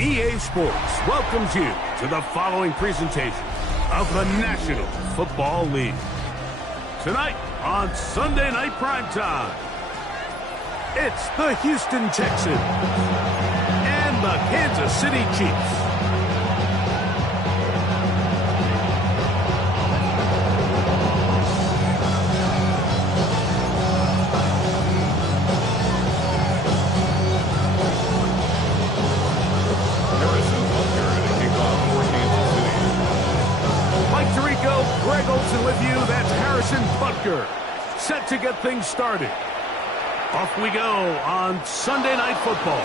EA Sports welcomes you to the following presentation of the National Football League. Tonight on Sunday Night Primetime, it's the Houston Texans and the Kansas City Chiefs. Greg Olsen with you. That's Harrison Butker, set to get things started. Off we go on Sunday Night Football.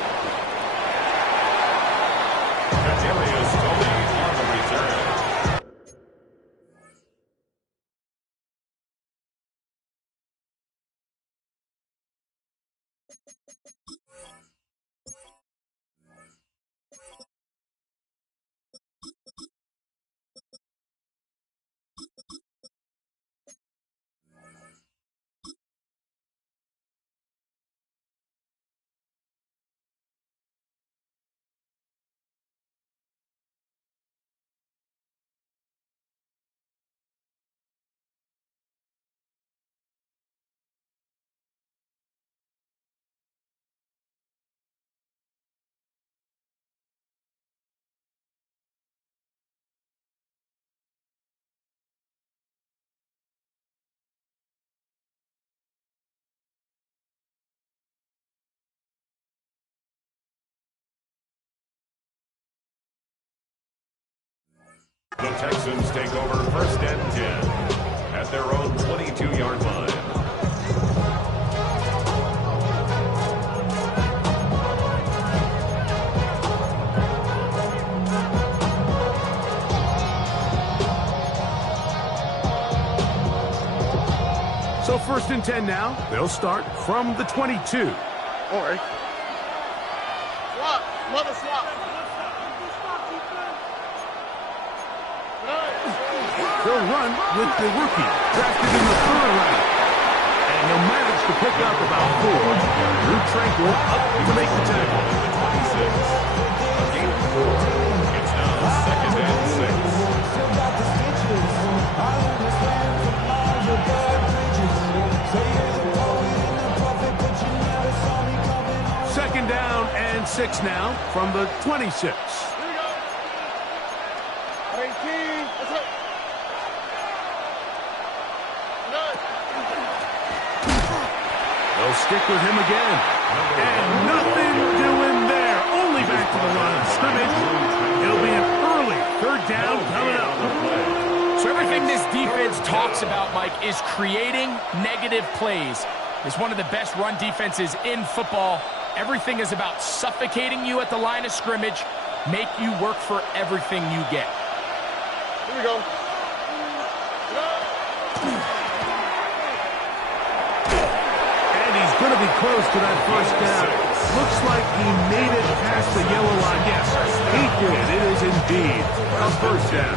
Kadarius Toney on the return. The Texans take over first and 10 at their own 22-yard line. So first and 10 now. They'll start from the 22. All right. Swap. Mother swap. They'll run with the rookie, drafted in the third round. And he'll manage to pick up about 4. Drew Tranquill up to make the tackle. The 26. A gain of 4. It's now second and 6. Second down and 6 now from the 26. They'll stick with him again. And nothing doing there. Only back to the line of scrimmage. It'll be an early third down coming up. So everything this defense talks about, Mike, is creating negative plays. It's one of the best run defenses in football. Everything is about suffocating you at the line of scrimmage, make you work for everything you get. Here we go. Going to be close to that first down. Looks like he made it past the yellow line. Yes, he did. It is indeed a first down.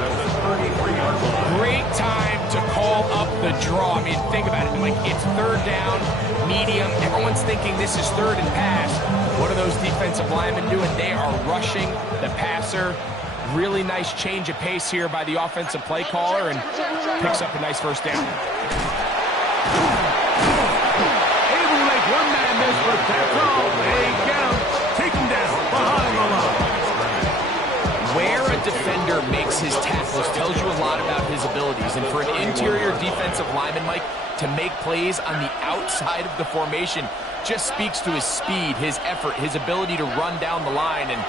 Great time to call up the draw. I mean, think about it. Like, it's third down, medium. Everyone's thinking this is third and pass. What are those defensive linemen doing? They are rushing the passer. Really nice change of pace here by the offensive play caller, and picks up a nice first down. One man miss, but that's all. They count. Take him down behind the line. Where a defender makes his tackles tells you a lot about his abilities. And for an interior defensive lineman, Mike, to make plays on the outside of the formation just speaks to his speed, his effort, his ability to run down the line. And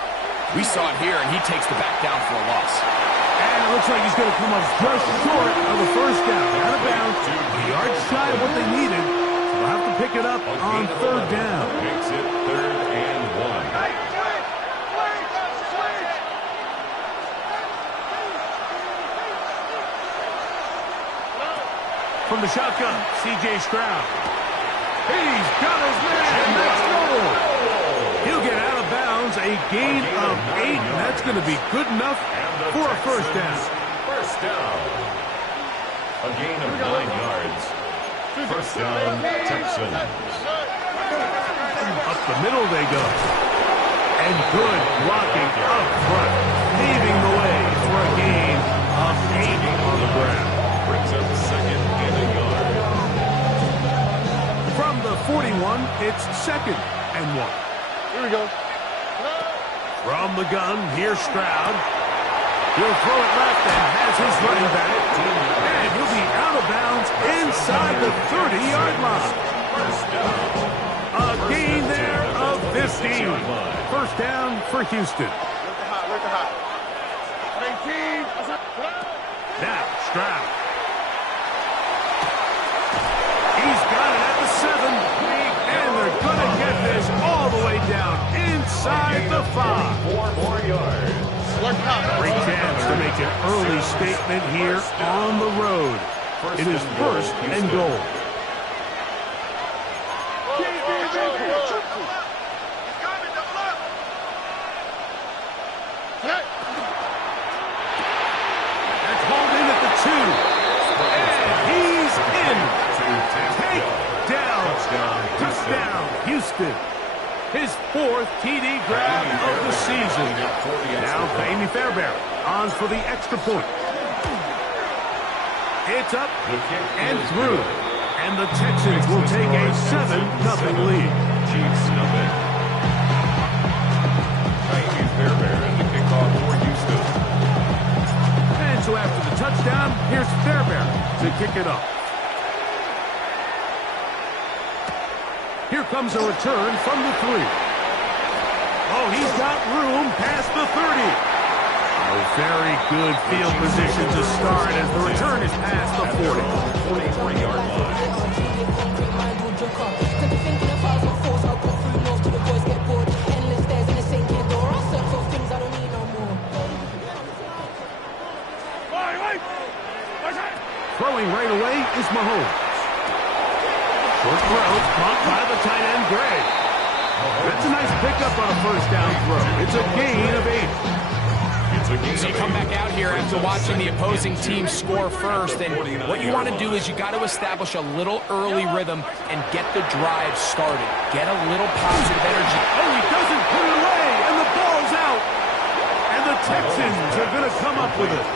we saw it here, and he takes the back down for a loss. And it looks like he's going to come up just short of the first down. Out of bounds, a yard shy of what they needed. They'll have to pick it up on third down. Makes it third and 1. From the shotgun, C.J. Stroud. He's got his man. Let's go. He'll get out of bounds. A gain of 8, and that's going to be good enough for a first down. First down. A gain of 9 yards. First down, Texans. Up the middle they go. And good blocking up front, paving the way for a gain of 8 on the ground. Brings up second and a yard. From the 41, it's second and 1. Here we go. From the gun, here's Stroud. He'll throw it left and has his running back. And he'll be out of bounds inside the 30-yard line. A gain there of 15. First down for Houston. Where's the hot? 18. Now, Stroud. He's got it at the 7. And they're going to get this all the way down inside the 5. 4 more yards. Great chance to make an early statement here on the road. It is first and goal. That's hauled in at the 2. And he's in. Take down. Touchdown, Houston. His 4th TD grab of the season. Now Baby Fairbairn on for the extra point. It's up and through. And the Texans will take a 7-0 lead. Chiefs nothing. Baby Fairbairn the kickoff for Houston. And so after the touchdown, here's Fairbairn to kick it off. Here comes a return from the 3. Oh, he's got room past the 30. A very good field position to start as the return is past the 40. 43-yard line. Throwing right away is Mahomes. Short throw, caught by the tight end, Gray. That's a nice pickup on a first down throw. It's a gain of 8. So you come back out here after watching the opposing team score first, and what you want to do is you got to establish a little early rhythm and get the drive started. Get a little positive energy. Oh, he doesn't put it away, and the ball's out. And the Texans are going to come up with it.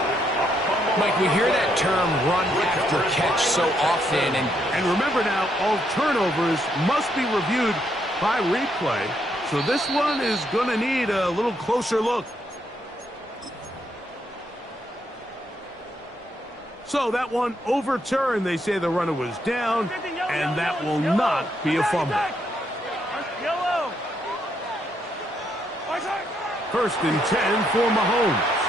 Mike, we hear that term run after catch so often. And remember now, all turnovers must be reviewed by replay. So this one is going to need a little closer look. So that one overturned. They say the runner was down, and that will not be a fumble. First and 10 for Mahomes.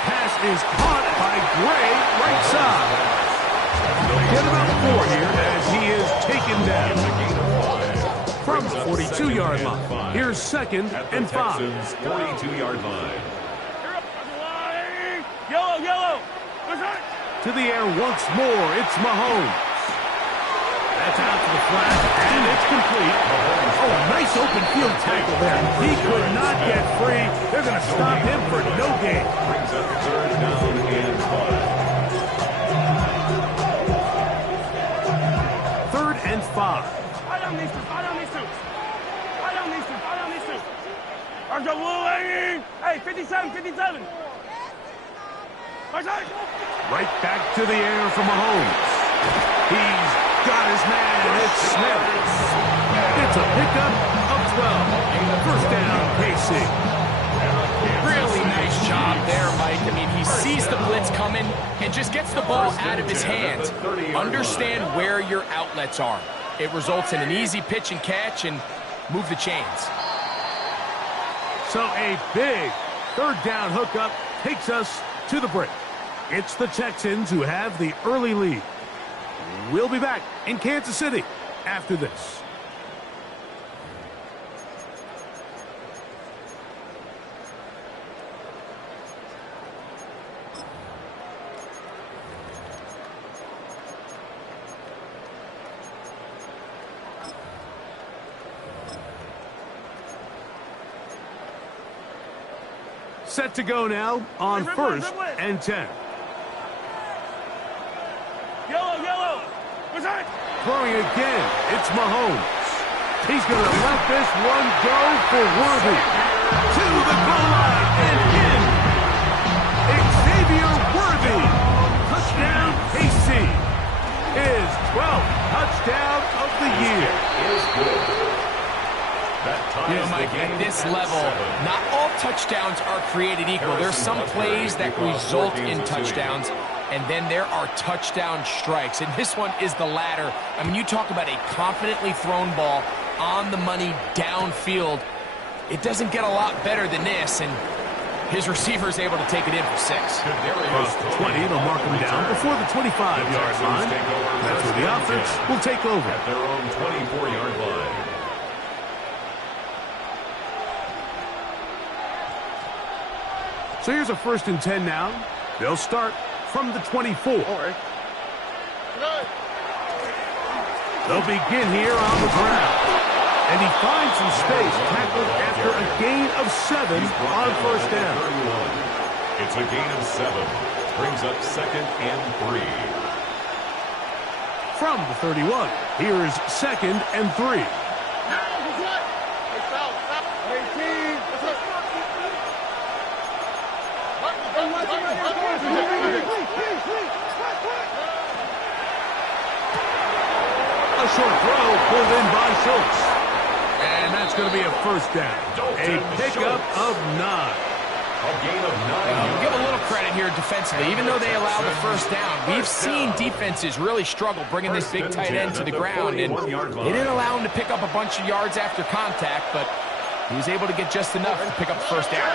Pass is caught by Gray, right side. They'll get about 4 here as he is taken down. From the 42-yard line, here's second and 5. 42-yard line. Yellow. To the air once more, it's Mahomes. That's out to the flat, and it's complete. Oh, nice open field tackle there. He could not get free. They're going to stop him for no gain. Brings up third down and 5. 3rd and 5. I don't need to. I'm the blue. Hey, 57. Right back to the air for Mahomes. He's got his man. It's Smith. It's a pickup of 12. First down, KC. Really nice job there, Mike. I mean, he sees the blitz coming and just gets the ball out of his hands. Understand where your outlets are. It results in an easy pitch and catch and move the chains. So a big 3rd down hookup takes us to the break. It's the Texans who have the early lead. We'll be back in Kansas City after this. Set to go now on 1st and 10. Yellow. Throwing again, it's Mahomes. He's going to let this one go for Worthy. To the goal line and in. Xavier Worthy. Touchdown, KC. His 12th touchdown of the year. Is good. You know, Mike, at this level, not all touchdowns are created equal. There's some plays that result in touchdowns, and then there are touchdown strikes. And this one is the latter. I mean, you talk about a confidently thrown ball on the money downfield. It doesn't get a lot better than this, and his receiver is able to take it in for 6. Across the 20, they'll mark him down before the 25-yard line. That's where the offense will take over. At their own 24-yard line. So here's a 1st and 10 now. They'll start from the 24. They'll begin here on the ground. And he finds some space, tackled after a gain of 7 on 1st down. It's a gain of 7. Brings up 2nd and 3. From the 31, here is 2nd and 3. A short throw pulled in by Schultz. And that's going to be a 1st down. A pickup of 9. A gain of 9. We'll give a little credit here defensively. Even though they allow the 1st down, we've seen defenses really struggle bringing this big tight end to the ground. And they didn't allow him to pick up a bunch of yards after contact, but he was able to get just enough to pick up the 1st down.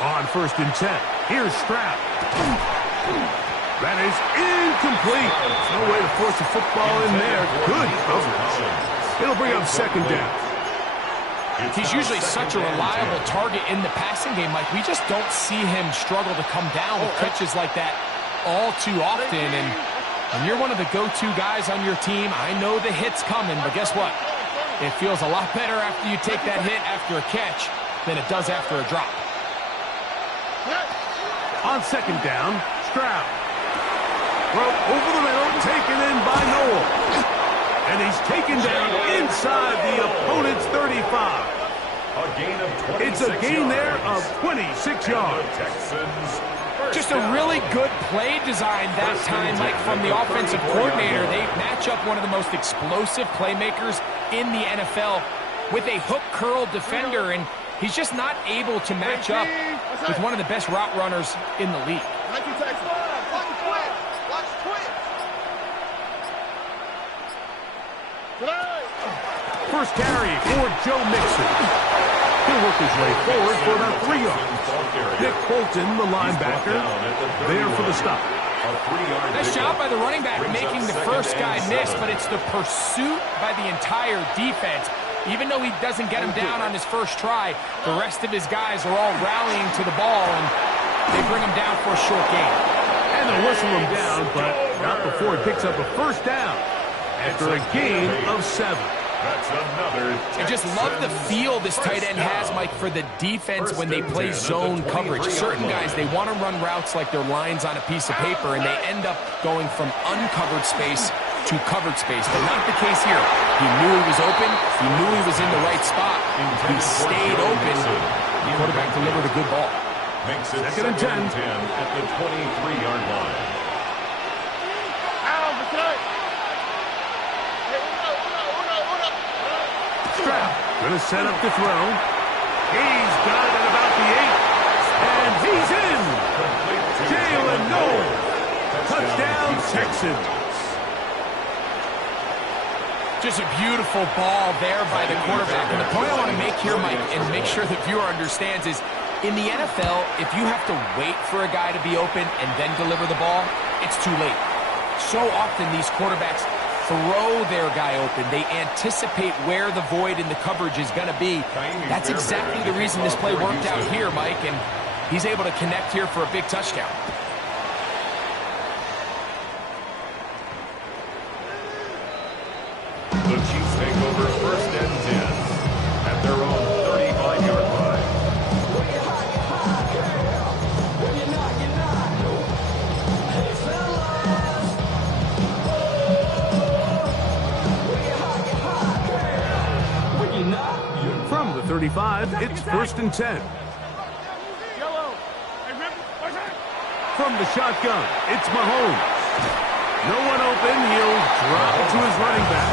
On 1st and 10, here's Stroud. That is incomplete. No way to force a football in there. Good coverage. It'll bring up 2nd down. He's usually such a reliable target in the passing game. Like, we just don't see him struggle to come down with catches like that all too often. And when you're one of the go-to guys on your team, I know the hit's coming, but guess what? It feels a lot better after you take that hit after a catch than it does after a drop. On 2nd down, Stroud. Throw over the middle, taken in by Noel. And he's taken down inside the opponent's 35. A gain of 26 It's a gain there of 26 yards. Just a really good play design that time, Mike, from the offensive coordinator. They match up one of the most explosive playmakers in the NFL with a hook curl defender, and he's just not able to match up with one of the best route runners in the league. First carry for Joe Mixon. He'll work his way forward for about 3 yards. Nick Bolton, the linebacker, there for the stop. Nice job by the running back making the first guy miss, but it's the pursuit by the entire defense. Even though he doesn't get him down on his first try, the rest of his guys are all rallying to the ball, and they bring him down for a short gain. And they'll whistle him down, but not before he picks up a 1st down after a gain of 7. That's another. I just love the feel this tight end has, Mike, for the defense when they play zone coverage. Certain guys, they want to run routes like they're lines on a piece of paper, and they end up going from uncovered space to covered space, but not the case here. He knew he was open. He knew he was in the right spot. He stayed open. The quarterback delivered a good ball. Makes it 2nd and 10 at the 23-yard line. Stroud going to set up the throw. He's got it at about the 8. And he's in. Jalen Noel. Touchdown, Texans. Just a beautiful ball there by the quarterback. And the point I want to make here, Mike, and make sure the viewer understands is, in the NFL, if you have to wait for a guy to be open and then deliver the ball, it's too late. So often these quarterbacks throw their guy open. They anticipate where the void in the coverage is going to be. That's exactly the reason this play worked out here, Mike, and he's able to connect here for a big touchdown. The Chiefs take over 1st and 10 at their own 35-yard line. From the 35, it's 1st and 10. Yellow. Hey, Rip. Watch out. From the shotgun, it's Mahomes. No one open, he'll drop it to his running back.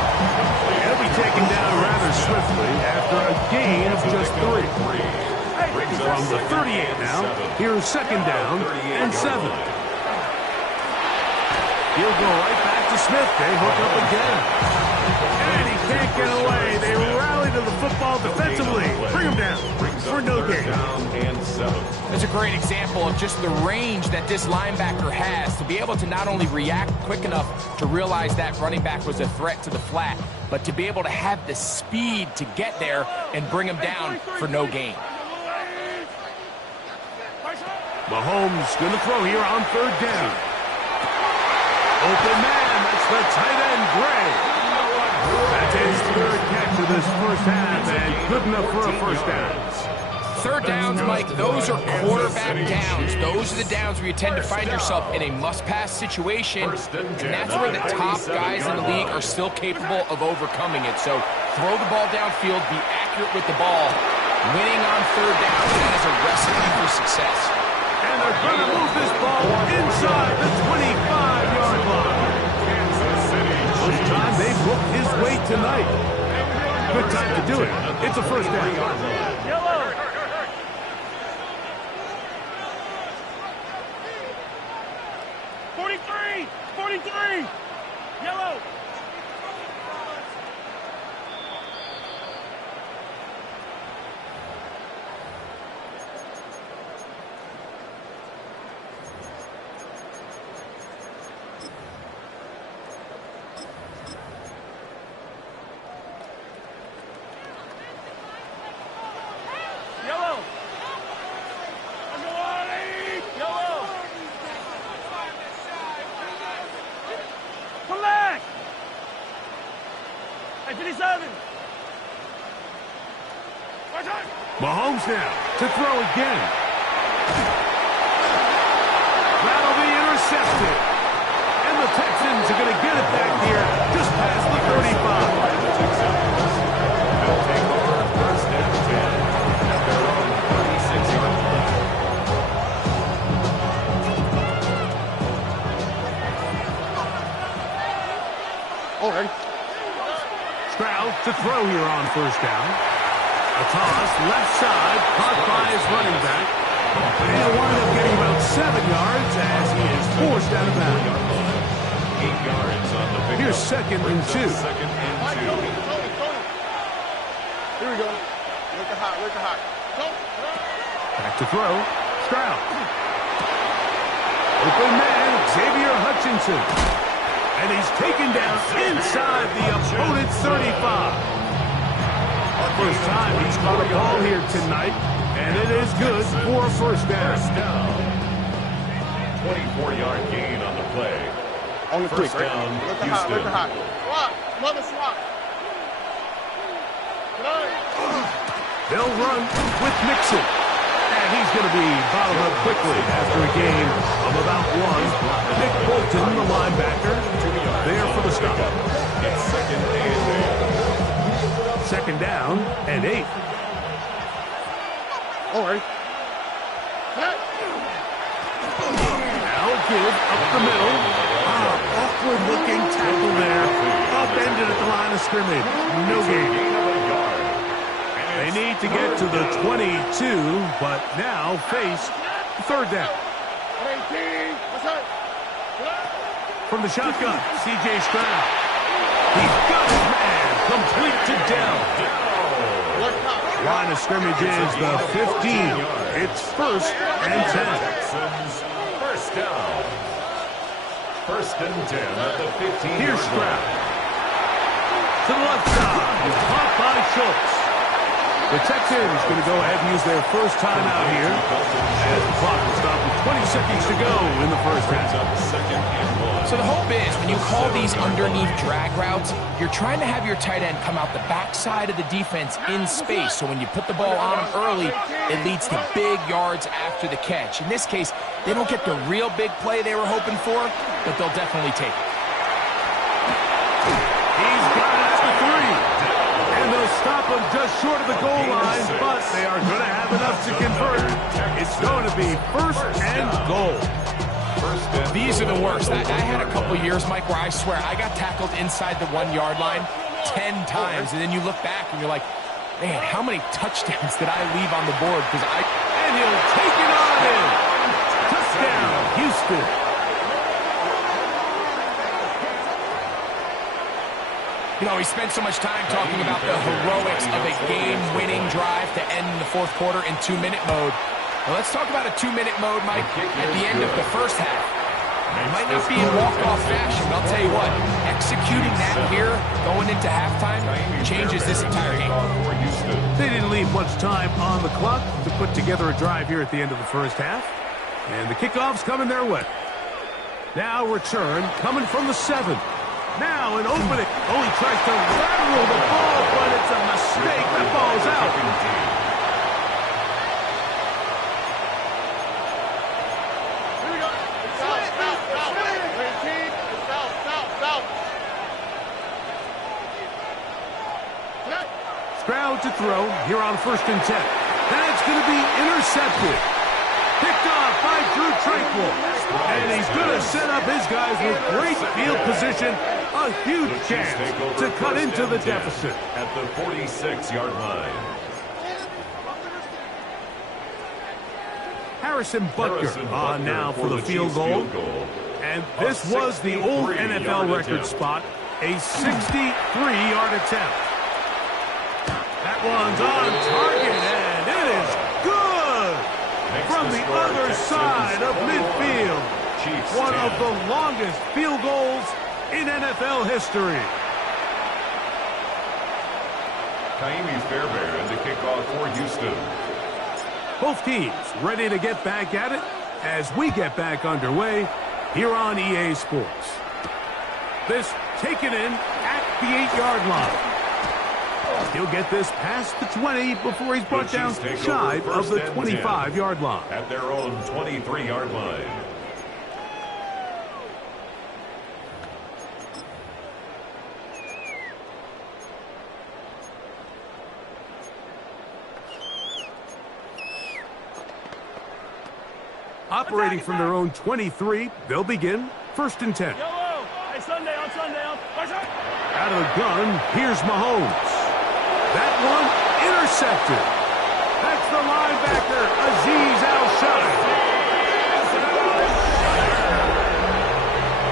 He'll be taken down rather swiftly after a gain of just 3. From the 38 now, here's 2nd down and 7. He'll go right back to Smith. They hook up again. And he can't get away. They rally to the football defensively. Bring him down for no gain. That's a great example of just the range that this linebacker has to be able to not only react quick enough to realize that running back was a threat to the flat, but to be able to have the speed to get there and bring him down for no gain. Mahomes going to throw here on 3rd down. Open man, that's the tight end, Gray. That's his 3rd catch of this first half, and good enough for a 1st down. 3rd downs, Mike, those are quarterback downs. Those are the downs where you tend to find yourself in a must-pass situation, and that's where the top guys in the league are still capable of overcoming it. So throw the ball downfield, be accurate with the ball. Winning on 3rd down, that is a recipe for success. And they're going to move this ball inside the 25-yard line. First time they've booked his way tonight. Good time to do it. It's a 1st down. Yellow. Yellow. Yellow. Yellow. Come back. Hey, 57. Watch out. Mahomes now to throw again. That'll be intercepted. And the Texans are going to get it back here just past the 35. They'll take over 1st and 10 at their own 36-yard line. All right. Stroud to throw here on 1st down. A toss, left side, caught by his running back. And he'll wind up getting about 7 yards as he is forced out of bounds. 8 yards on the pickup. Here's 2nd and 2. 2nd and 2. Here we go. Look at hot. Look at hot. Go. Back to throw. Stroud. Open man, Xavier Hutchinson. And he's taken down inside the opponent's 35. First time he's caught a ball here tonight, and it is good for a 1st down. 24-yard gain on the play. On the First down, Houston. Look at hot. Swap. Mother swap. They'll run with Mixon. And he's going to be bottled up quickly after a gain of about 1. Nick Bolton, the linebacker, there for the stop. It's 2nd and 8. 2nd down and 8. All right. Now a give up the middle. Awkward looking tackle there. Upended at the line of scrimmage. No gain. They need to get to the 22, but now face 3rd down. From the shotgun, C.J. Stroud. He's got his man complete to Dell. Line of scrimmage is the 15. It's 1st and 10. Texans, 1st down. 1st and 10 at the 15. Here's Stroud. To the left side, caught by Schultz. The Texans going to go ahead and use their first timeout here as the clock will stop with 20 seconds to go in the first half. So the hope is when you call these underneath drag routes, you're trying to have your tight end come out the backside of the defense in space. So when you put the ball on him early, it leads to big yards after the catch. In this case, they don't get the real big play they were hoping for, but they'll definitely take it. He's got it at the 3. And they'll stop them just short of the goal line, but they are going to have enough to convert. It's going to be first and goal. These are the worst. I had a couple years, Mike, where I swear I got tackled inside the 1 yard line 10 times, and then you look back and you're like, man, how many touchdowns did I leave on the board? And he'll take it on in. Touchdown, Houston. You know, we spent so much time talking about the heroics of a game-winning drive to end the fourth quarter in 2-minute mode. Now let's talk about a 2-minute mode, Mike, at the end of the first half. It might not be in walk-off fashion, but I'll tell you what, executing that here, going into halftime, changes this entire game. They didn't leave much time on the clock to put together a drive here at the end of the first half. And the kickoff's coming their way. Now return coming from the 7. Now an opening. Oh, he tries to lateral the ball, but it's a mistake. That ball's out. Stroud to throw here on 1st and 10. That's going to be intercepted. Picked off by Drew Tranquill. And he's going to set up his guys with great field position. A huge chance to cut into the deficit. At the 46-yard line. Harrison Butker on now for the field goal. And this was the old NFL record spot. A 63-yard attempt. That one's on target, and it is good from the other side of midfield. One of the longest field goals in NFL history. Ka'imi Fairbairn to kick off for Houston. Both teams ready to get back at it as we get back underway here on EA Sports. This taken in at the 8-yard line. He'll get this past the 20 before he's brought down shy of the 25-yard line. At their own 23-yard line. Operating from their own 23, they'll begin 1st and 10. Yellow. Hey, Sunday on. Out of the gun, here's Mahomes. That one intercepted. That's the linebacker, Azeez Al-Shai.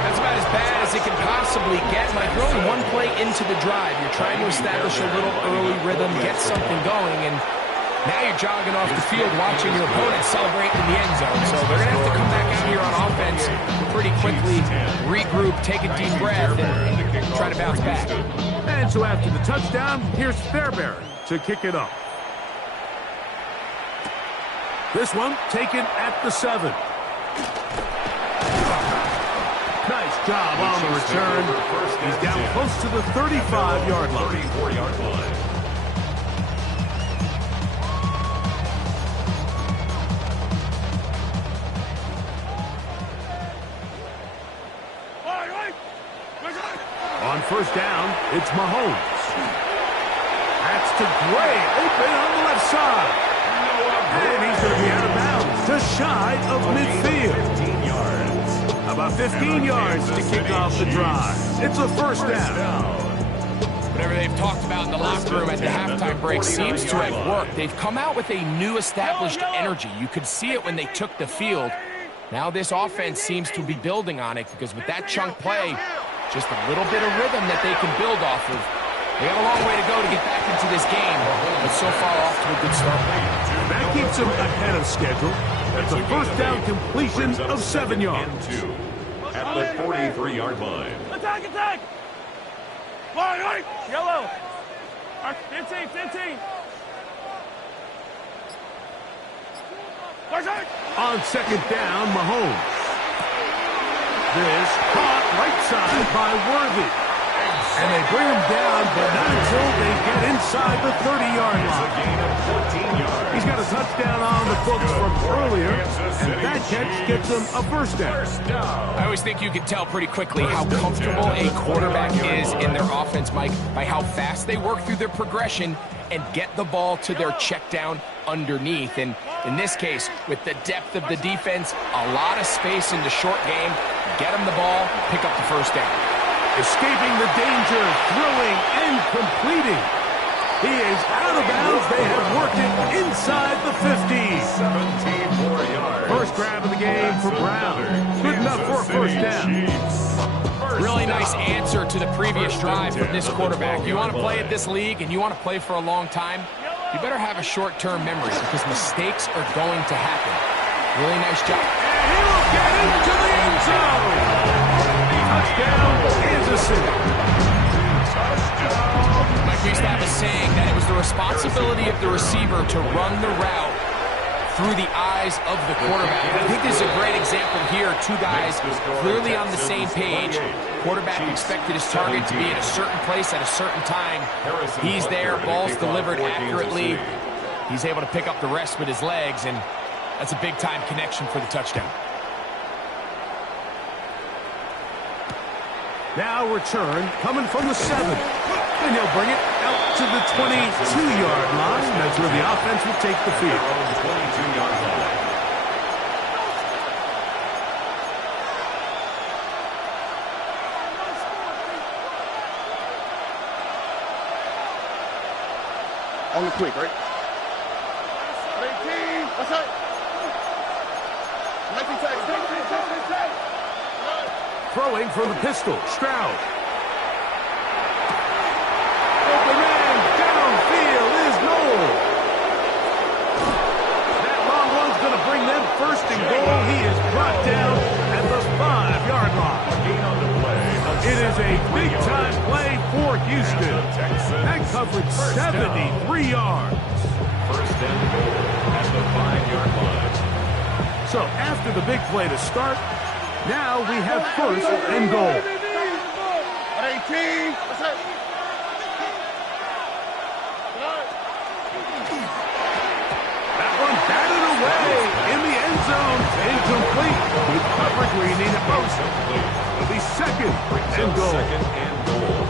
That's about as bad as it can possibly get. Mike, you're only one play into the drive. You're trying to establish a little early rhythm, get something going, and now you're jogging off the field watching your opponent celebrate in the end zone. So they're going to have to come back out here on offense pretty quickly, regroup, take a deep breath, and try to bounce back. And so after the touchdown, here's Fairbairn to kick it up. This one taken at the 7. Nice job on the return. He's down close to the 35-yard line. 34-yard line. On 1st down, it's Mahomes. That's to Gray, open on the left side. And he's going to be out of bounds, just shy of midfield. 15 yards. About 15 yards to kick off the drive. It's a 1st down. Whatever they've talked about in the locker room at the halftime break seems to have worked. They've come out with a new established energy. You could see it when they took the field. Now this offense seems to be building on it because with that chunk play, just a little bit of rhythm that they can build off of. They got a long way to go to get back into this game, but so far off to a good start. That keeps them ahead of schedule. That's a 1st down completion of 7 yards. At the 43-yard line. Attack! Right. Yellow. 15. On 2nd down, Mahomes. This caught right side by Worthy. And they bring him down, but not until they get inside the 30-yard line. A gain of 14 yards. He's got a touchdown on the books from earlier, and that catch gets him a 1st down. I always think you can tell pretty quickly how comfortable a quarterback is in their offense, Mike, by how fast they work through their progression and get the ball to their check down underneath. And in this case, with the depth of the defense, a lot of space in the short game, get them the ball, pick up the first down. Escaping the danger, throwing and completing. He is out of bounds. They have worked it inside the 50. 17 more yards. First grab of the game for Brown. Good enough for a first down. Really nice answer to the previous drive from this quarterback. You want to play at this league and you want to play for a long time, you better have a short-term memory because mistakes are going to happen. Really nice job. And he will get into the end zone. Touchdown, Kansas City. Mike, we used to have a saying that it was the responsibility of the receiver to run the route through the eyes of the quarterback. And I think this is a great example here. Two guys clearly on the same page. Quarterback expected his target to be at a certain place at a certain time. He's there, ball's delivered accurately. He's able to pick up the rest with his legs, and that's a big-time connection for the touchdown. Now return coming from the 7. And he'll bring it out to the 22-yard line. That's where the offense will take the field. 22-yard line. On the quick, right? 18. What's up? 19 seconds. Throwing from the pistol, Stroud. Open man, downfield is Noel. That long one's going to bring them first and goal. He is brought down at the 5-yard line. It is a big-time play for Houston. That covered 73 yards. First and goal at the 5-yard line. So after the big play to start, now we have first and goal. 18. What's up? That one batted away in the end zone. Incomplete. With coverage where you need it most. It'll be second and goal. Second and goal.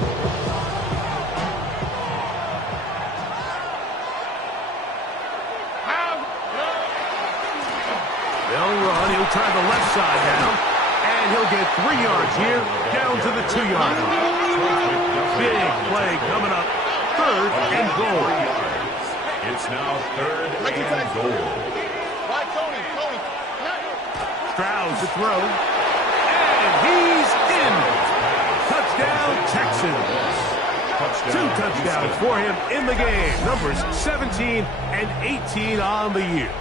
They'll run. He'll try the left side now. And he'll get 3 yards here, down to the 2-yard line. Big play coming up. Third and goal. It's now third and goal. Stroud to throw. And he's in. Touchdown, Texans. 2 touchdowns for him in the game. Numbers 17 and 18 on the year.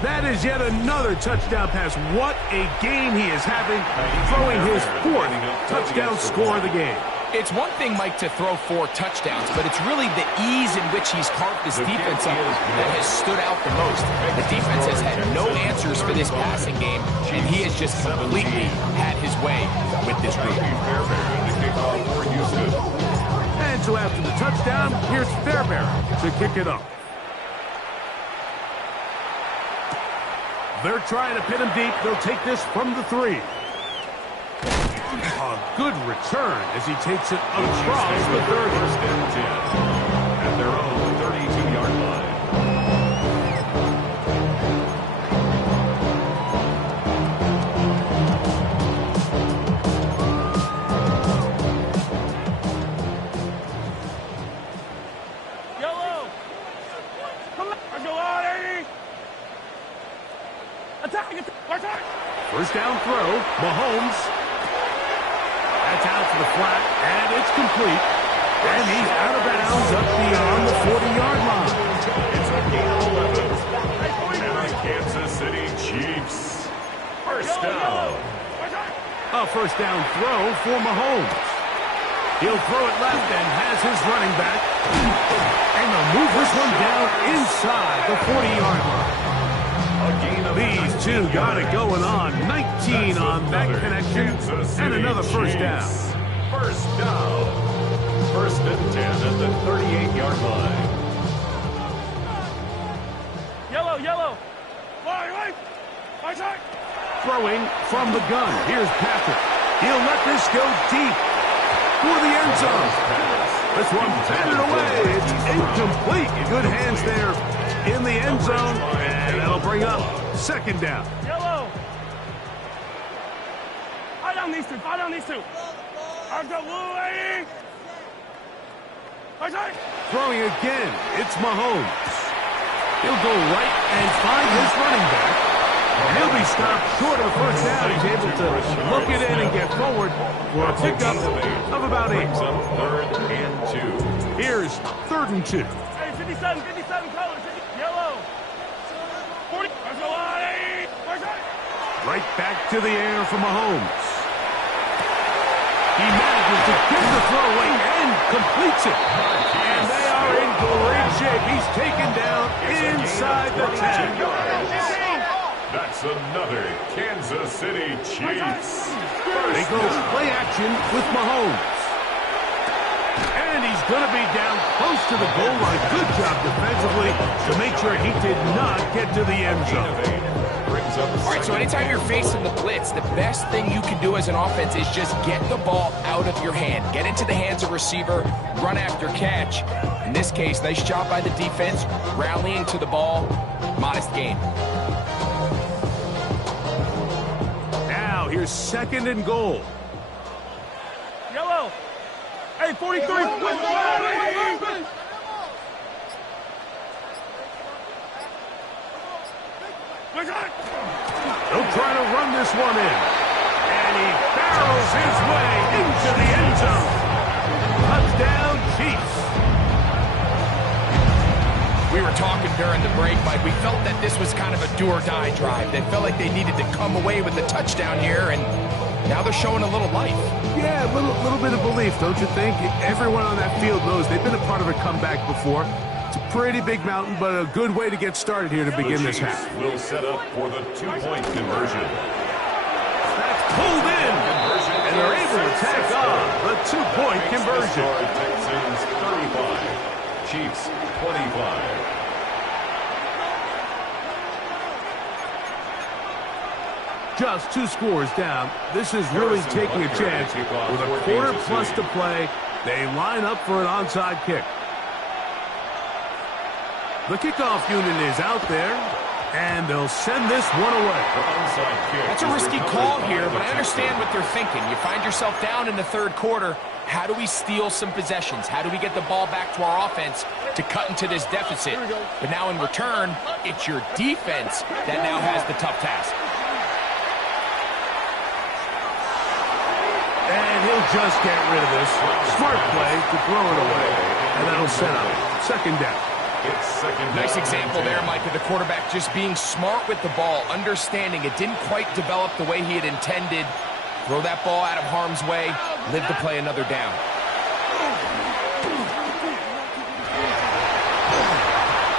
That is yet another touchdown pass. What a game he is having, throwing his 4th touchdown score of the game. It's one thing, Mike, to throw 4 touchdowns, but it's really the ease in which he's carved this defense up that has stood out the most. The defense has had no answers for this passing game, and he has just completely had his way with this group. And so after the touchdown, here's Fairbairn to kick it up. They're trying to pin him deep. They'll take this from the 3. A good return as he takes it across the 30. First and 10 at their own 32-yard line. Yellow. Go on, 80. Attack. First down throw. Mahomes. That's out to the flat, and it's complete. And he's out of bounds up beyond the 40-yard line. It's a gain of 11. And the Kansas City Chiefs. First down. A first down throw for Mahomes. He'll throw it left and has his running back. And they'll move this one down inside the 40-yard line. These two got it going on. 19 on that connection. And another first down. First down. First and 10 at the 38-yard line. Yellow. Right. Throwing from the gun. Here's Patrick. He'll let this go deep for the end zone. This one batted away. It's incomplete. Good hands there in the end zone. And that'll bring up second down. Yellow. Fight down these two. Fight down these two. Absolutely. Throwing again. It's Mahomes. He'll go right and find his running back. He'll be stopped short of the first down. He's able to look it in and get forward for a pickup of about 8. Third and 2. Here's 3rd and 2. Hey, 57 colors. Yellow. 40. Right back to the air for Mahomes. He manages to get the throw away and completes it. And they are in great shape. He's taken down inside the 10. That's another Kansas City Chiefs. They go play action with Mahomes. And he's going to be down close to the goal line. Good job defensively to make sure he did not get to the end zone. All right, so anytime you're facing the blitz, the best thing you can do as an offense is just get the ball out of your hand. Get into the hands of receiver, run after catch. In this case, nice job by the defense, rallying to the ball, modest gain. Now, here's 2nd and goal. Yellow. Hey, 43. They'll try to run this one in. And he barrels his way into the end zone. Touchdown, Chiefs. We were talking during the break, Mike. We felt that this was kind of a do-or-die drive. They felt like they needed to come away with the touchdown here, and now they're showing a little life. Yeah, a little bit of belief, don't you think? Everyone on that field knows they've been a part of a comeback before. It's a pretty big mountain, but a good way to get started here to begin this half. Will set up for the 2-point conversion. That's pulled in, and they're able to tack on the 2-point conversion. Texans 35, Chiefs 25. Just 2 scores down. This is really taking a chance. With a quarter plus to play, they line up for an onside kick. The kickoff unit is out there, and they'll send this one away. That's a risky call here, but I understand what they're thinking. You find yourself down in the 3rd quarter. How do we steal some possessions? How do we get the ball back to our offense to cut into this deficit? But now in return, it's your defense that now has the tough task. And he'll just get rid of this. Smart play to throw it away, and that'll set up 2nd down. Nice example there, Mike, of the quarterback just being smart with the ball, understanding it didn't quite develop the way he had intended. Throw that ball out of harm's way, live to play another down.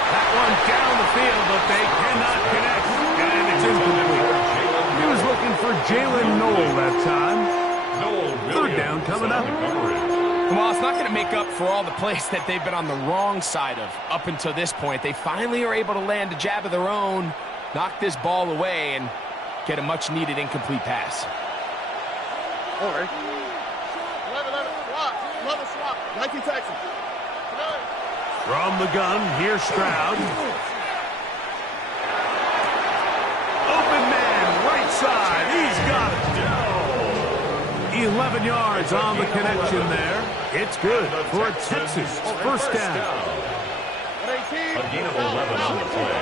That one down the field, but they cannot connect, and it's incomplete. He was looking for Jalen Noel that time. 3rd down coming up. Well, it's not going to make up for all the plays that they've been on the wrong side of up until this point. They finally are able to land a jab of their own, knock this ball away, and get a much-needed incomplete pass. All right. 11 swap. Nike Texas. From the gun, here's Stroud. Open man, right side. He's got it. 11 yards on the connection there. It's good for a Texas 1st down. A gain of 11 on the play.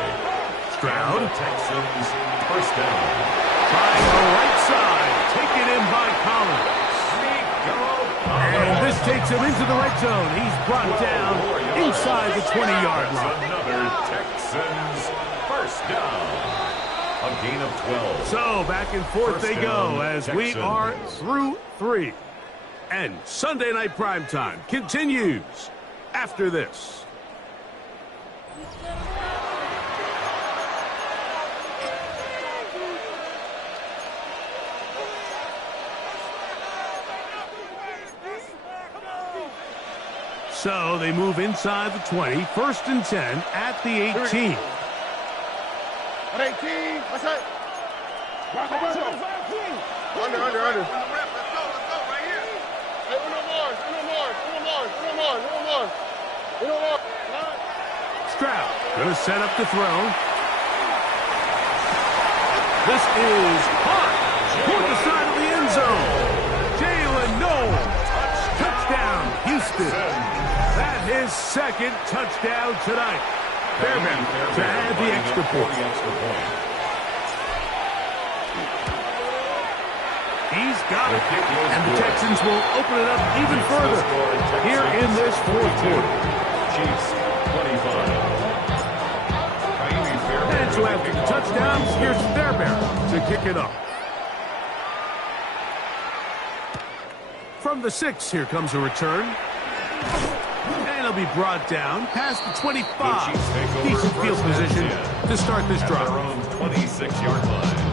Stroud. Texans 1st down. Trying the right side. Taken in by Collins. And this takes him into the red zone. He's brought down inside the 20-yard line. Another Texans 1st down. A gain of 12. So back and forth they go as we are through 3. And Sunday Night Primetime continues after this. So they move inside the 20, 1st and 10 at the 18. At 18, what's that? Under. Let's go right here. Hey, Uno Mars. Stroud gonna set up the throw. This is hot toward the side of the end zone. Jalen Knowles, touchdown, Houston. That his second touchdown tonight. Fairbairn to add the extra point. He's got it, and the Texans will open it up even further here in this fourth quarter. Chiefs 25. And so after the touchdowns, here's Fairbairn to kick it off. From the 6, here comes a return. And it'll be brought down past the 25. Decent field position to start this drive. Their own 26-yard line.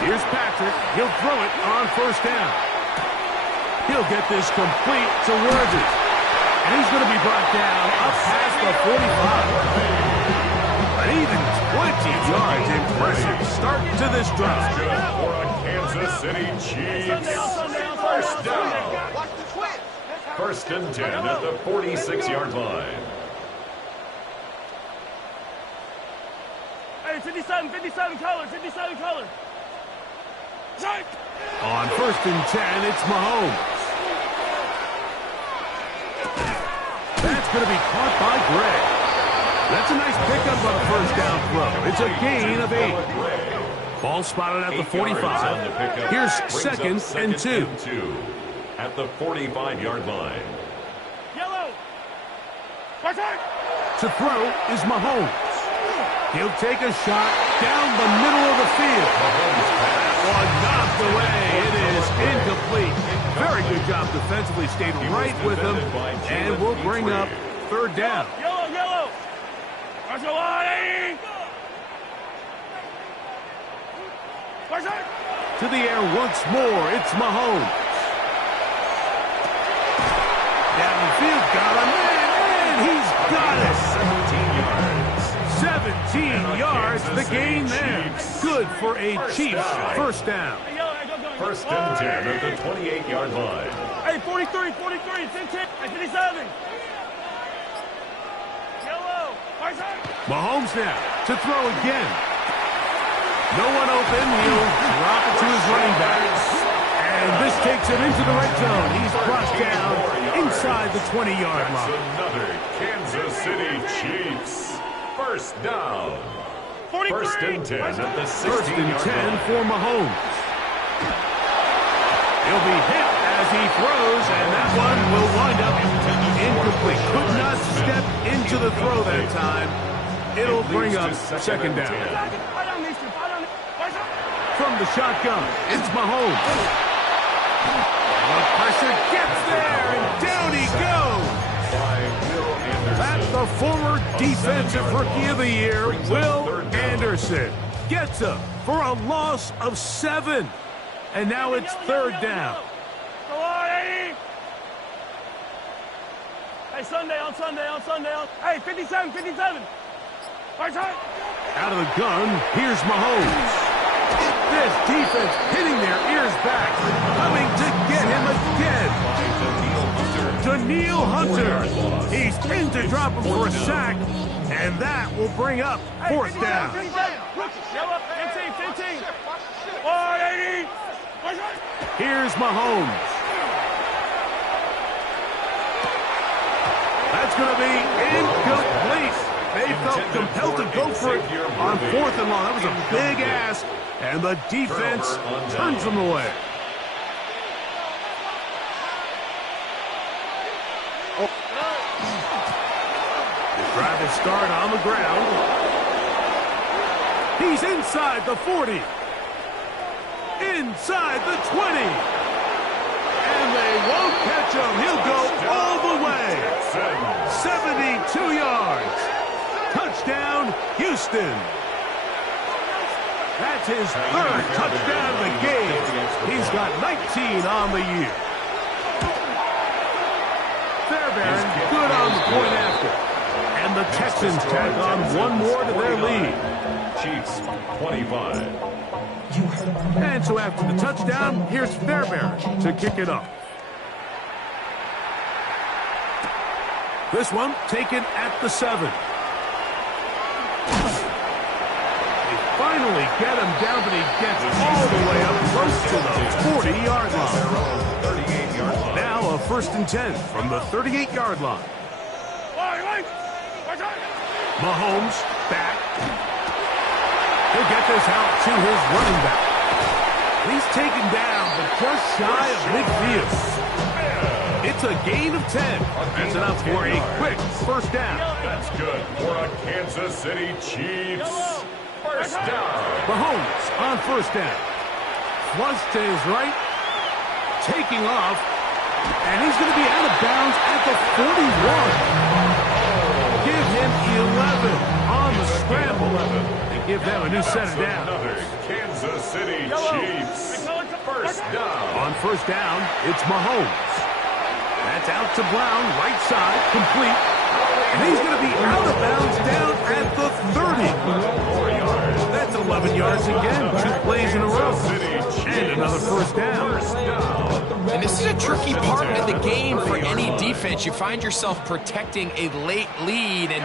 Here's Patrick. He'll throw it on first down. He'll get this complete to Worthy. And he's going to be brought down up past the 45. An even 20 yards. Impressive start to this drive. Good for a Kansas City Chiefs. First down. First and 10 at the 46-yard line. Hey, 57 color, 57 color. On first and 10, it's Mahomes. That's going to be caught by Gray. That's a nice pickup on a first down throw. It's a gain of 8. Ball spotted at the 45. Here's second and 2. At the 45-yard line. Yellow. To throw is Mahomes. He'll take a shot down the middle of the field. One knocked away. It is incomplete. Very good job defensively. Stayed right with him. And we'll bring up third down. Yellow. To the air once more. It's Mahomes. Down the field. Got him in. And he's got it. 17 yards, the gain there. Good for a Chiefs first down. First and 10 at the 28-yard line. Hey, 43, 15, hey, 57. Yellow. Mahomes now to throw again. No one open. He'll drop it to his running back. And this takes him into the red zone. He's brought down inside the 20-yard line. Another Kansas City Chiefs. First down. 43. First and 10 at the 16-yard First and 10 line. for Mahomes. He'll be hit as he throws, and that one will wind up incomplete. Could not step into the throw that time. It'll bring up second down. From the shotgun, it's Mahomes. The pressure gets there, and down he goes. That's the former Defensive Rookie of the Year, Will Anderson. Gets him for a loss of 7. And now it's third down. Hey, Sunday. Hey, 57. Out of the gun, here's Mahomes. This defense hitting their ears back, coming to get him again. Danielle Hunter. He's in to drop him for a sack, and that will bring up fourth down. 15. 180. Here's Mahomes. That's going to be incomplete. They felt compelled to go for it on fourth and long. That was a big ask, and the defense turns them away. Try to start on the ground. He's inside the 40. Inside the 20. And they won't catch him. He'll go all the way. 72 yards. Touchdown, Houston. That's his third touchdown of the game. He's got 19 on the year. Fairbairn good on the point after. And And the Texans tack on one more to their lead. Chiefs 25. And so after the touchdown, here's Fairbairn to kick it off. This one taken at the 7. They finally get him down, but he gets all the way up close to the 40-yard line. Now a 1st and 10 from the 38-yard line. Mahomes back. He'll get this out to his running back. He's taken down, but just shy of midfield. It's a gain of 10. That's enough for a quick 1st down. That's good for a Kansas City Chiefs 1st down. Mahomes on 1st down. Flush to his right. Taking off. And he's going to be out of bounds at the 41. Give him 11 on the scramble. And give them a new set of downs. Another Kansas City Chiefs 1st down. On 1st down, it's Mahomes. That's out to Brown, right side, complete. And he's going to be out of bounds down at the 30. That's 11 yards again, 2 plays in a row. And another 1st down. And this is a tricky part of the game for any defense. You find yourself protecting a late lead, and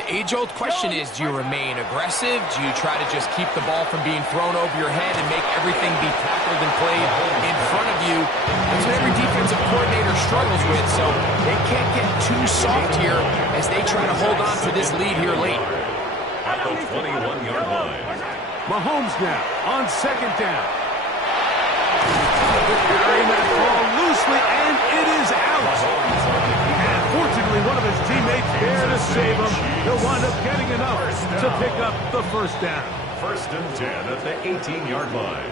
the age-old question is, do you remain aggressive? Do you try to just keep the ball from being thrown over your head and make everything be tackled and played in front of you? That's what every defensive coordinator struggles with, so they can't get too soft here as they try to hold on to this lead here late. At the 21-yard line. Mahomes now on 2nd down. Carrying that ball loosely, and it is out. And fortunately, one of his teammates there to save him. He'll wind up getting enough to pick up the 1st down. 1st and 10 at the 18-yard line.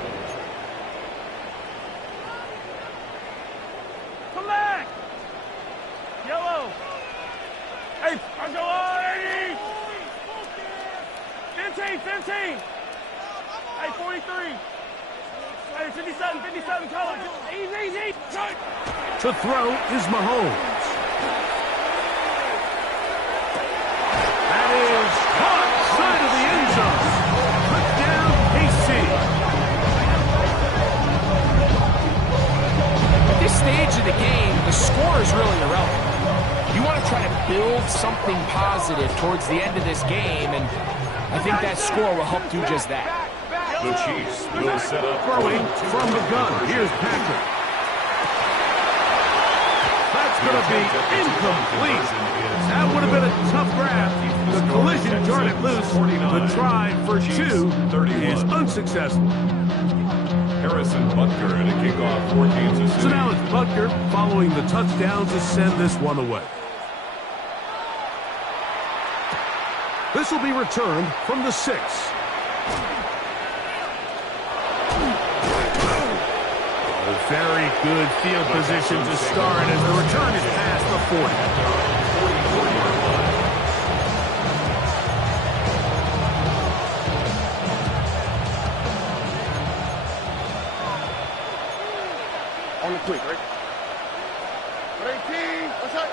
Come back! Yellow! Hey, I'm going! 15! Hey, 43! Hey, 57, color. Easy. To throw is Mahomes. That is caught side of the end zone. Touchdown, KC. At this stage of the game, the score is really irrelevant. You want to try to build something positive towards the end of this game, and I think that score will help do just that. The Chiefs will set up Throwing from the gun. Here's Patrick. That's going to be incomplete. That would have been a tough grab. The collision jarred it loose. The try for 2 is unsuccessful. Harrison Butker and a kickoff for Kansas City. So now it's Butker following the touchdown to send this one away. This will be returned from the 6. Very good field position to start as the return is past the 40. On the quick, right? 18, what's up?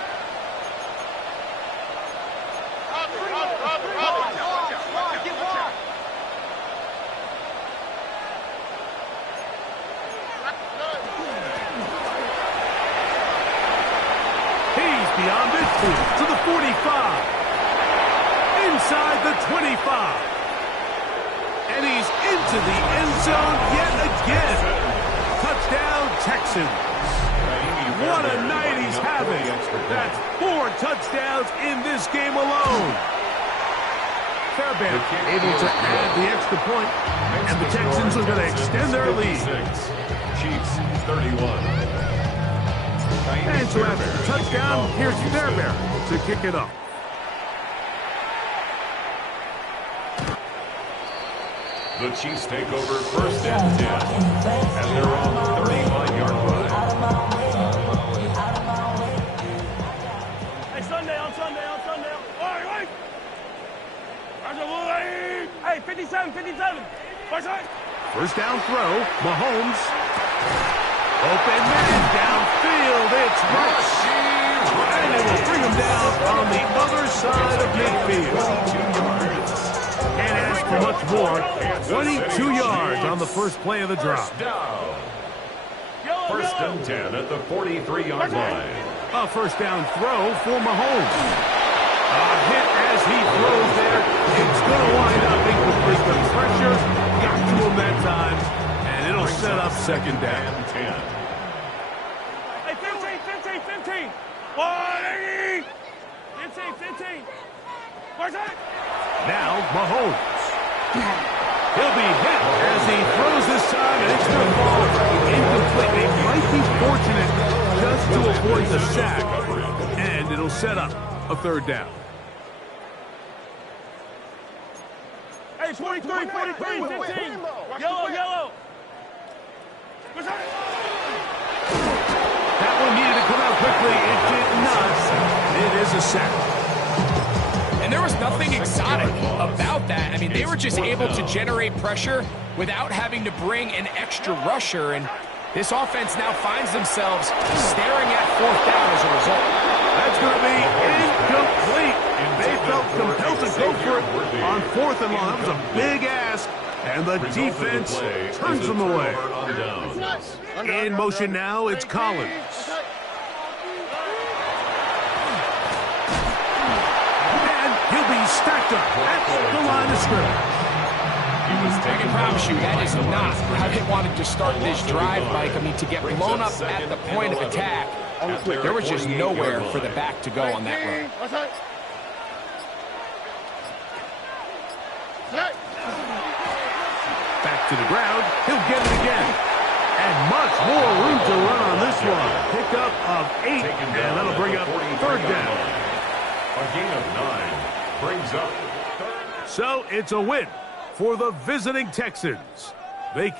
Beyond midfield to the 45. Inside the 25. And he's into the end zone yet again. Touchdown, Texans. What a night he's having. That's 4 touchdowns in this game alone. Fairbairn able to add the extra point, and the Texans are going to extend their lead. Chiefs 31. And so after the touchdown, here's Fairbairn to kick it off. The Chiefs take over 1st and 10. And they're on the 35-yard line. Hey, Sunday. All right. Hey, 57. What's that? 1st down throw, Mahomes. Open man downfield, it's Rush. And they will bring him down on the other side of midfield. Can't ask for much more. 22 yards on the first play of the drop. First down. First and 10 at the 43-yard line. A first down throw for Mahomes. A hit as he throws there. It's going to wind up incomplete. The pressure got to him that time, and it'll set up second down. 10. Hey, 15. 180. 15. Where's that? Now Mahomes. He'll be hit as he throws this time, and it's going to fall incomplete. They might be fortunate just to avoid the sack, and it'll set up a third down. Hey, 23, 15. Yellow. Where's that? That one needed to come out quickly. It did not. It is a sack. And there was nothing exotic about that. I mean, they were just able to generate pressure without having to bring an extra rusher. And this offense now finds themselves staring at fourth down as a result. That's going to be incomplete. They felt compelled to go for it on fourth and long. That was a big ask, and the defense turns them away. In motion now, it's Collins. And he'll be stacked up at the line of scrimmage. I can promise you that is not how they wanted to start this drive, Mike. I mean, to get blown up at the point of attack, there was just nowhere for the back to go on that run. What's that? Back to the ground. He'll get it again. And much more room to run on this one. Pickup of 8, and that'll bring up third down. A gain of 9 brings up. So it's a win for the visiting Texans. They can